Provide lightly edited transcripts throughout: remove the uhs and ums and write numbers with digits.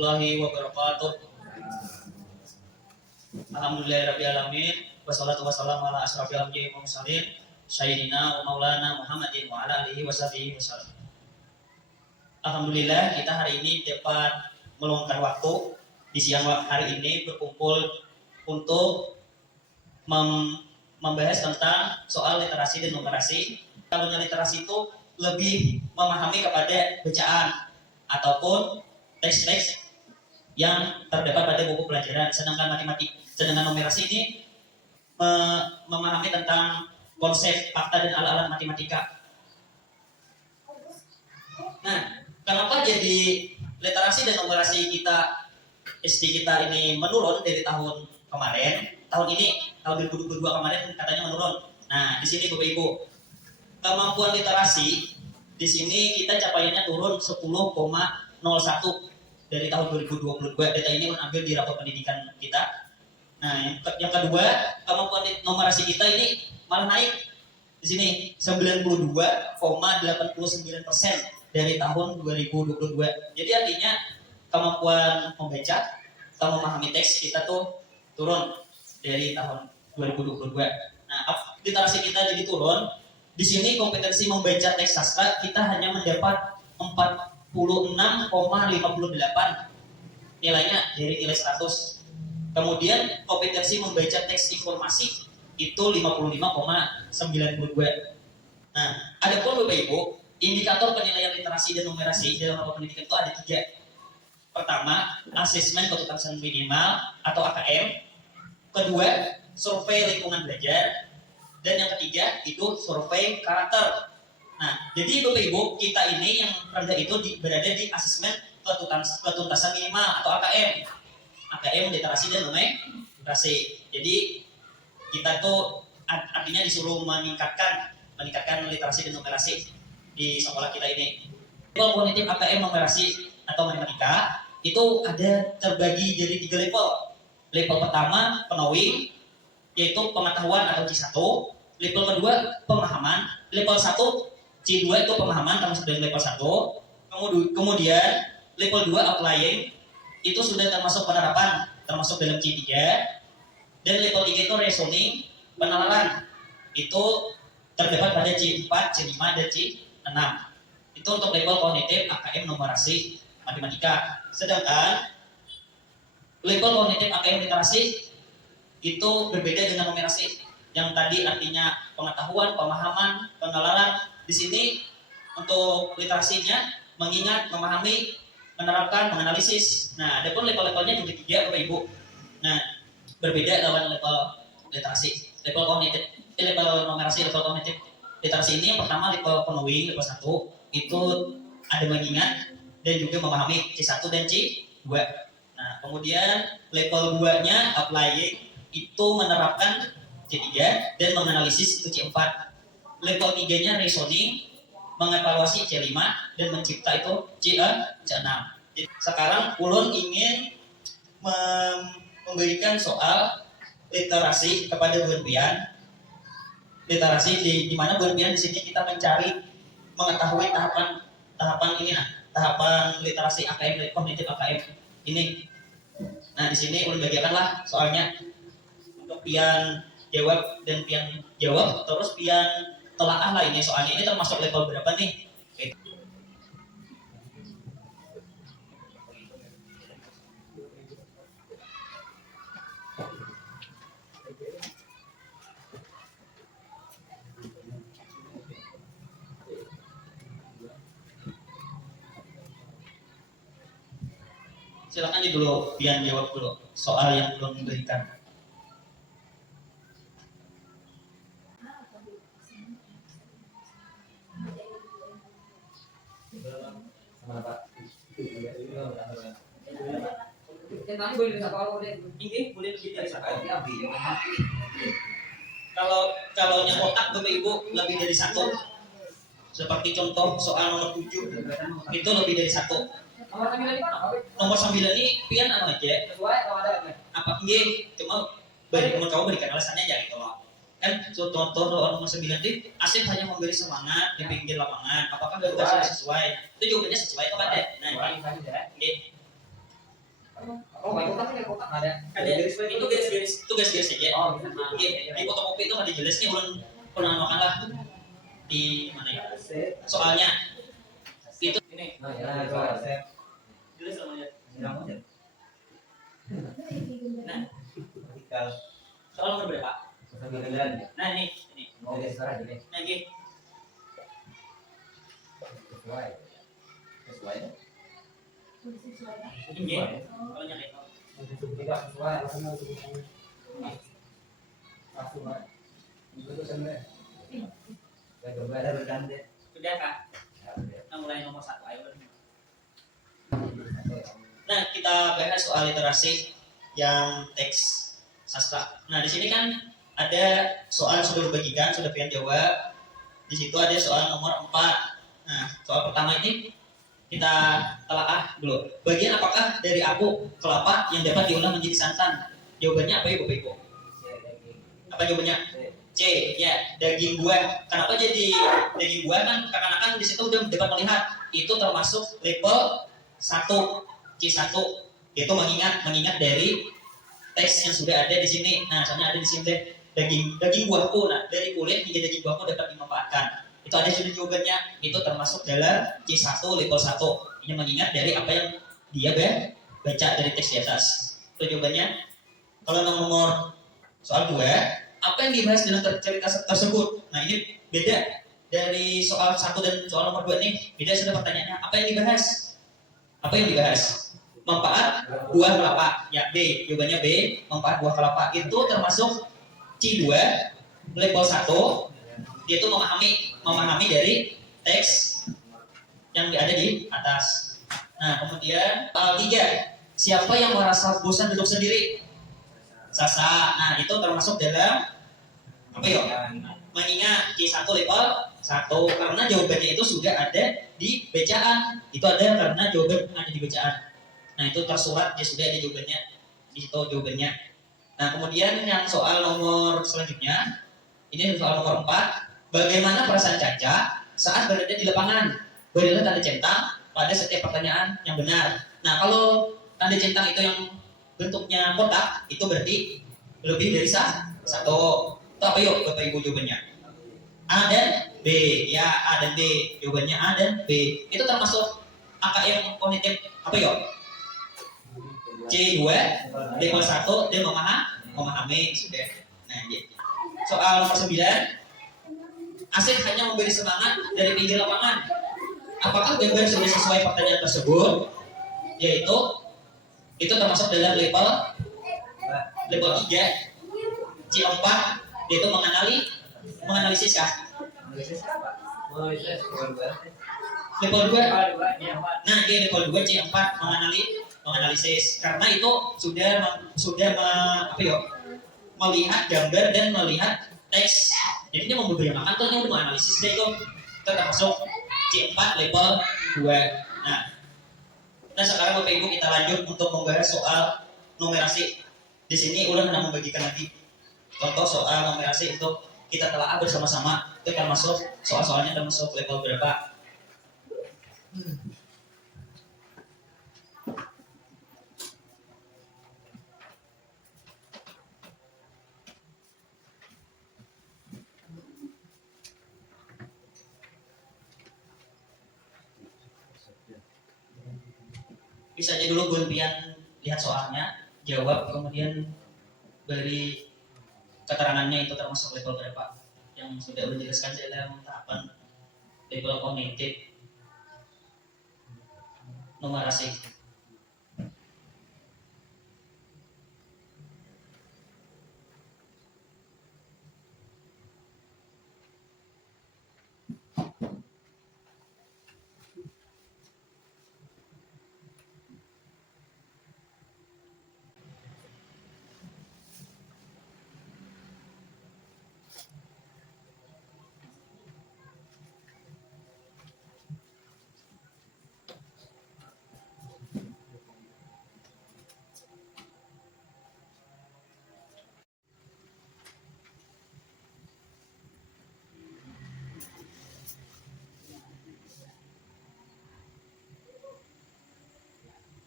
warahmatullahi wabarakatuh. Alhamdulillahirabbil alamin. Wassalatu wassalamu ala asrofil anbiya'i wal mursalin sayyidina wa maulana Muhammadin wa ala alihi washabihi wasallam. Alhamdulillah kita hari ini dapat meluangkan waktu di siang hari ini berkumpul untuk membahas tentang soal literasi dan numerasi. Kalau literasi itu lebih memahami kepada bacaan ataupun teks-teks yang terdapat pada buku pelajaran. Sedangkan numerasi ini memahami tentang konsep, fakta, dan alat-alat matematika. Nah, kenapa jadi literasi dan numerasi kita SD kita ini menurun dari tahun kemarin? Tahun ini, tahun 2022 kemarin katanya menurun. Nah, di sini Bapak Ibu, kemampuan literasi di sini kita capaiannya turun 10,01 dari tahun 2022. Data ini mengambil di rapor pendidikan kita. Nah, yang kedua, kemampuan numerasi kita ini malah naik di sini 92,89% dari tahun 2022. Jadi artinya kemampuan membaca atau memahami teks kita tuh turun dari tahun 2022. Nah, literasi kita jadi turun. Di sini kompetensi membaca teks sastra kita hanya mendapat 46,58 nilainya dari nilai 100. Kemudian kompetensi membaca teks informasi itu 55,92. Nah, ada pun Bapak Ibu, indikator penilaian literasi dan numerasi dalam rapor pendidikan itu ada 3. Pertama, asesmen ketuntasan minimal atau AKM. Kedua, survei lingkungan belajar. Dan yang ketiga itu survei karakter. Nah, jadi Bapak Ibu, kita ini yang rendah itu berada di asesmen ketuntasan minimal atau AKM. AKM literasi dan numerasi. Jadi kita tuh artinya disuruh meningkatkan literasi dan numerasi di sekolah kita ini. Level kognitif AKM numerasi atau matematika itu ada terbagi jadi 3 level. Level pertama knowing, yaitu pengetahuan atau C1. Level kedua pemahaman. Level 1 C2 itu pemahaman termasuk dari level 1. Kemudian level 2 applying itu sudah termasuk penerapan, termasuk dalam C3. Dan level 3 itu reasoning, penalaran. Itu terdapat pada C4, C5, dan C6. Itu untuk level kognitif AKM numerasi matematika. Sedangkan level kognitif AKM literasi itu berbeda dengan numerasi. Yang tadi artinya pengetahuan, pemahaman, penalaran. Di sini untuk literasinya mengingat, memahami, menerapkan, menganalisis. Nah, ada pun level-levelnya juga 3 Bapak Ibu. Nah, berbeda dengan level literasi. Level kognitif, level numerasi, level kognitif literasi ini yang pertama level knowing, level 1 itu ada mengingat dan juga memahami C1 dan C2. Nah, kemudian level 2-nya applying itu menerapkan C3 dan menganalisis itu C4. Level 3-nya reasoning, mengevaluasi C5 dan mencipta itu C6. Jadi, sekarang Ulun ingin memberikan soal literasi kepada Bu Pian. Literasi di mana Bu Pian di sini kita mencari mengetahui tahapan literasi AKM, kognitif AKM ini. Nah, di sini Ulun bagikanlah soalnya untuk Pian jawab dan Pian jawab, terus Pian telaah lah ini soalnya ini termasuk level berapa nih? Oke. Silakan dulu Pian jawab dulu soal yang belum diberikan. Ini boleh lebih dari satu. Kalau yang otak Bapak Ibu lebih dari 1. Seperti contoh soal nomor 7 itu lebih dari 1. Nomor 9 ini Pian aja. Apa nggih? Cuma kamu berikan alasannya aja gitu loh. Kan contoh nomor 9 itu Asif hanya memberi semangat di pinggir lapangan. Apakah sudah sesuai? Itu jawabannya sesuai atau tidak? Nah, ini. Oh, nggak kotak ya, kotak ada. Ada itu garis-garis saja. Oh, bisa. Di fotokopi itu ada jelas nih ulun makan lah di mana ya? Soalnya itu Ini. Nah, ya, jelas namanya. Nah, soal nomor berapa? Nah ini. Oh, sekarang ini. Nah ini. Sesuai. Ini. Kalau nyari. Tidak sesuai. Itu sebenarnya. Ya, berbeda berganti. Sudah kak? Nah mulai nomor 1 ayo. Nah kita bahas soal literasi yang teks sastra. Nah di sini kan ada soal sudah dibagikan, sudah pengen jawab. Di situ ada soal nomor 4. Nah soal pertama ini kita telaah dulu. Bagian apakah dari apuk kelapa yang dapat diolah menjadi santan? Jawabannya apa ya Bapak Ibu? Apa jawabannya? C, ya, daging buah. Kenapa jadi daging buah kan? Karena kan di situ udah dapat melihat itu termasuk level 1 C1. Itu mengingat dari teks yang sudah ada di sini. Nah, soalnya ada di sini deh daging buahku. Nah, dari kulit hingga daging buahku dapat dimanfaatkan. Itu ada sudah jawabannya. Itu termasuk dalam C1 level 1. Ini mengingat dari apa yang dia baca dari teks di atas. Itu jawabannya. Kalau nomor soal 2, apa yang dibahas dalam cerita tersebut? Nah ini beda dari soal 1 dan soal nomor 2 ini. Beda sudah pertanyaannya. Apa yang dibahas? Apa yang dibahas? Manfaat buah kelapa. Ya B. Jawabannya B. Manfaat buah kelapa. Itu termasuk C2 level 1. Dia itu memahami dari teks yang ada di atas. Nah kemudian soal 3. Siapa yang merasa bosan duduk sendiri? Sasa. Nah itu termasuk dalam apa yuk? Mengingat C1 level 1 karena jawabannya itu sudah ada di bacaan. Itu ada karena jawaban ada di bacaan. Nah itu tersurat dia sudah ada jawabannya di situ jawabannya. Nah kemudian yang soal nomor selanjutnya ini soal nomor 4. Bagaimana perasaan Caca saat berada di lapangan? Berilah tanda centang pada setiap pertanyaan yang benar. Nah kalau tanda centang itu yang bentuknya kotak itu berarti lebih dari satu. Itu apa yuk Bapak Ibu jawabannya? A dan B. Ya A dan B. Jawabannya A dan B. Itu termasuk angka yang kognitif apa yuk? C2 level 1 dia memahami sudah. Nah, gitu. Soal nomor 9. Asik hanya memberi semangat dari pinggir lapangan. Apakah gambar sudah sesuai pertanyaan tersebut? Yaitu itu termasuk dalam level 3 C4 yaitu menganalisis kah? Level 2. Nah, di level 2 C4 menganalisis karena itu sudah melihat gambar dan melihat teks. Jadinya membayangkan tuh udah menganalisis deh itu termasuk C4 level 2. Nah sekarang Bapak Ibu kita lanjut untuk membahas soal numerasi. Di sini ulang hendak membagikan lagi contoh soal numerasi itu kita telah bersama-sama. Itu termasuk soal-soalnya termasuk level berapa? Bisa aja dulu Gunpian lihat soalnya, jawab, kemudian beri keterangannya itu termasuk level berapa yang sudah dijelaskan dalam tahapan level kognitif numerasi.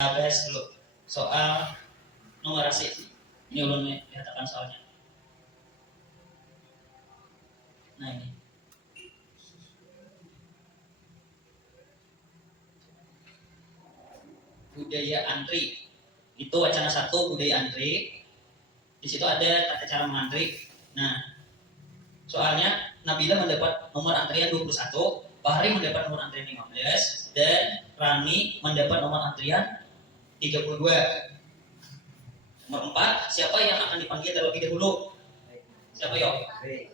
Bahas dulu soal numerasi. Ini ulun lihatkan soalnya. Nah ini. Budaya antri. Itu wacana 1 budaya antri. Di situ ada tata cara mengantri. Nah, soalnya Nabila mendapat nomor antrian 21, Bahri mendapat nomor antrian 15, dan Rani mendapat nomor antrian 32. Nomor 4, siapa yang akan dipanggil terlebih dahulu? Siapa yo?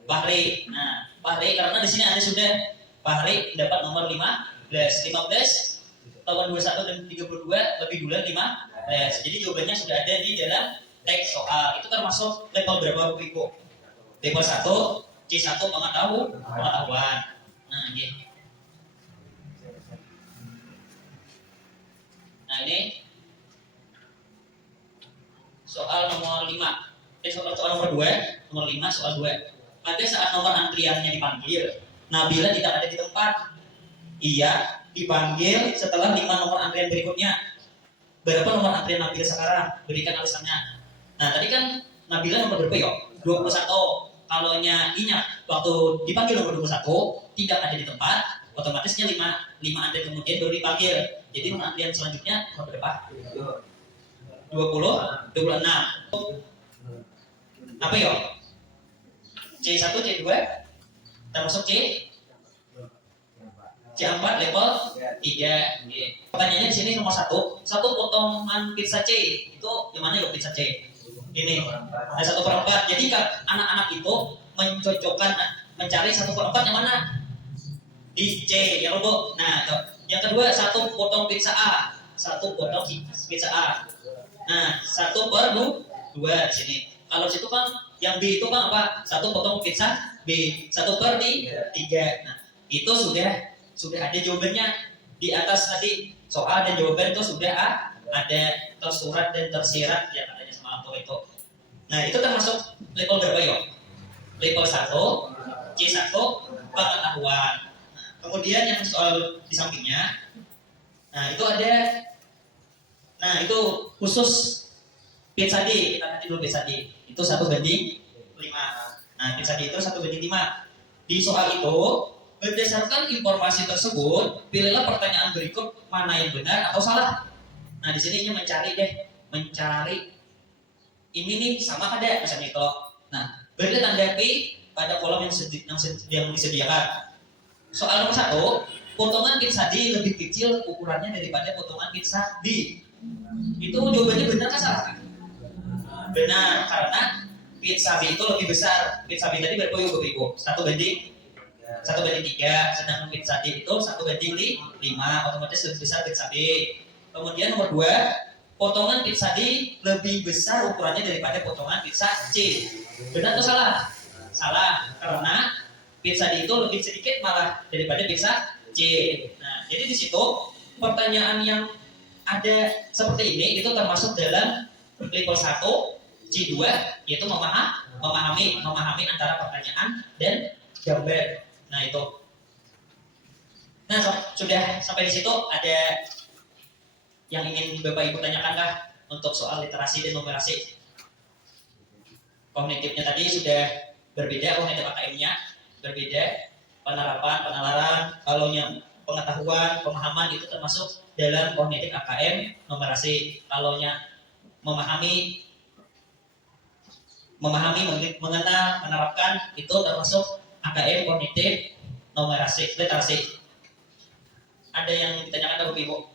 Bahri. Nah, Bahri karena di sini ada sudah Bahri mendapat nomor 15. 15 lawan 21 dan 32 lebih dulu 15. Jadi jawabannya sudah ada di dalam teks soal. Itu termasuk level berapa Bu Ibu? Level 1, C1 pengetahuan. Nah, ini. Nah, ini soal nomor 5. Soal nomor 2, nomor 5 soal 2. Pada saat nomor antriannya dipanggil, Nabila tidak ada di tempat. Ia dipanggil setelah 5 nomor antrian berikutnya. Berapa nomor antrian Nabila sekarang? Berikan alasannya. Nah, tadi kan Nabila nomor berapa yo? 21. Kalau inya waktu dipanggil nomor 21 tidak ada di tempat, otomatisnya 5 antrian kemudian baru dipanggil. Jadi nomor antrian selanjutnya nomor berapa? 20, 26. Apa yo? C1, C2 termasuk C4 level 3. Pertanyaannya di sini nomor 1. Satu potongan pizza C itu yang mana ya pizza C? Ini ada 1/4. Jadi anak-anak itu mencocokkan mencari 1/4 yang mana? Di C ya Bu. Nah, yang kedua 1 potong pizza A. 1 potong pizza A. Nah, 1/2 di sini. Kalau situ kan yang B itu kan apa? 1 potong pizza B. 1/3. Nah, itu sudah ada jawabannya di atas tadi soal dan jawaban itu sudah ada tersurat dan tersirat ya katanya semalam tuh itu. Nah, itu termasuk level berapa ya? Level 1, C1 pengetahuan. Nah, kemudian yang soal di sampingnya, nah itu ada, nah itu khusus pizza D, kita nanti dulu pizza D. Itu 1/5. Nah, pizza D itu 1/5. Di soal itu, berdasarkan informasi tersebut, pilihlah pertanyaan berikut mana yang benar atau salah. Nah, di sini mencari ini nih sama ada misalnya kalau. Nah, beri tanda P pada kolom yang disediakan. Soal nomor 1, potongan pizza D lebih kecil ukurannya daripada potongan pizza D. Itu jawabannya benar kan salah? Benar, karena pizza B itu lebih besar. Pizza B tadi berapa Ibu? 1/3, sedangkan pizza D itu 1/5, otomatis lebih besar pizza B. Kemudian nomor 2, potongan pizza D lebih besar ukurannya daripada potongan pizza C. Benar atau salah? Salah, karena pizza D itu lebih sedikit malah daripada pizza C. Nah, jadi di situ pertanyaan yang ada seperti ini itu termasuk dalam level 1, C2, yaitu memahami antara pertanyaan dan gambar. Nah, itu. Nah, sudah sampai di situ ada yang ingin Bapak Ibu tanyakan kah untuk soal literasi dan numerasi? Kognitifnya tadi sudah berbeda, kognitif AKM-nya berbeda, penalaran, kalau yang pengetahuan, pemahaman itu termasuk dalam kognitif AKM numerasi. Kalau yang memahami, mengenal, menerapkan itu termasuk AKM kognitif numerasi, literasi. Ada yang ditanyakan Bapak Ibu?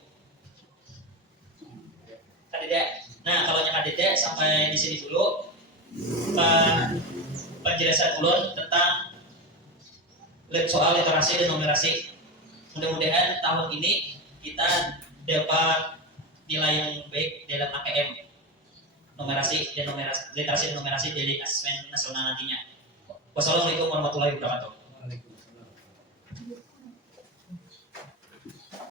Kadeda. Nah, kalau yang kadeda sampai di sini dulu penjelasan ulun tentang soal literasi dan numerasi. Mudah-mudahan tahun ini kita dapat nilai yang baik dalam AKM numerasi dan literasi dan numerasi dari asesmen nasional nantinya. Wassalamualaikum warahmatullahi wabarakatuh.